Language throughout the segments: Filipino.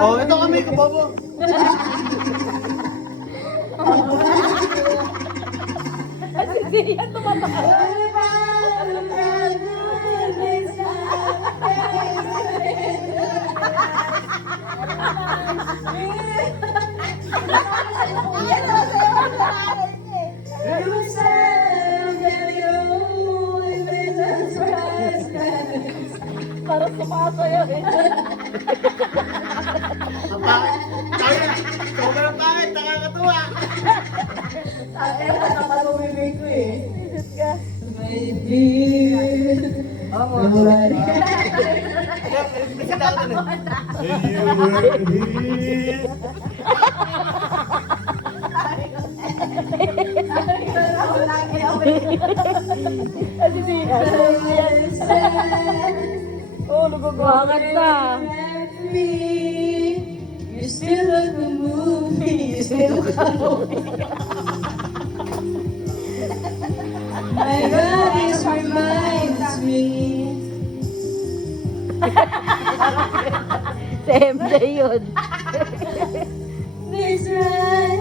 Oh, ito kami, kabobo. Hindi yan tumatawa. Para sumasayaw eh. Ang pangit. Sobrang pangit, nakakatuwa. Ay, nakapalumibig ko eh. Maybe. Oh, lugugwakan na. You still look the movie. You still look the movie. My God, this reminds me. Si MJ yun. This ride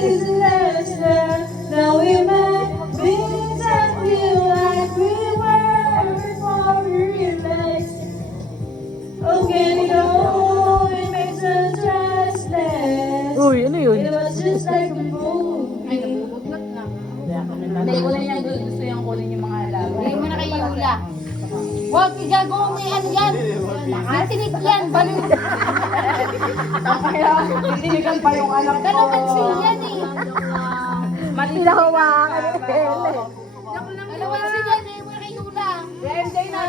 is last love. Now we might be exactly like we were before we realized. Oh, can you know it makes us restless? Uy, ano yun? It was just like a movie. Ay, nabubugnot na. Hindi, wala niya gusto yung kulin yung mga alaga. Hindi mo na kay Yula. Huwag, igagawa mo yung ano yan. Natinig yan, balo. Titinigan pa yung anak ko. Dalaman siya yan eh. Sila hawakan. Dalaman siya yan eh, mo na kay Yula. Si MJ na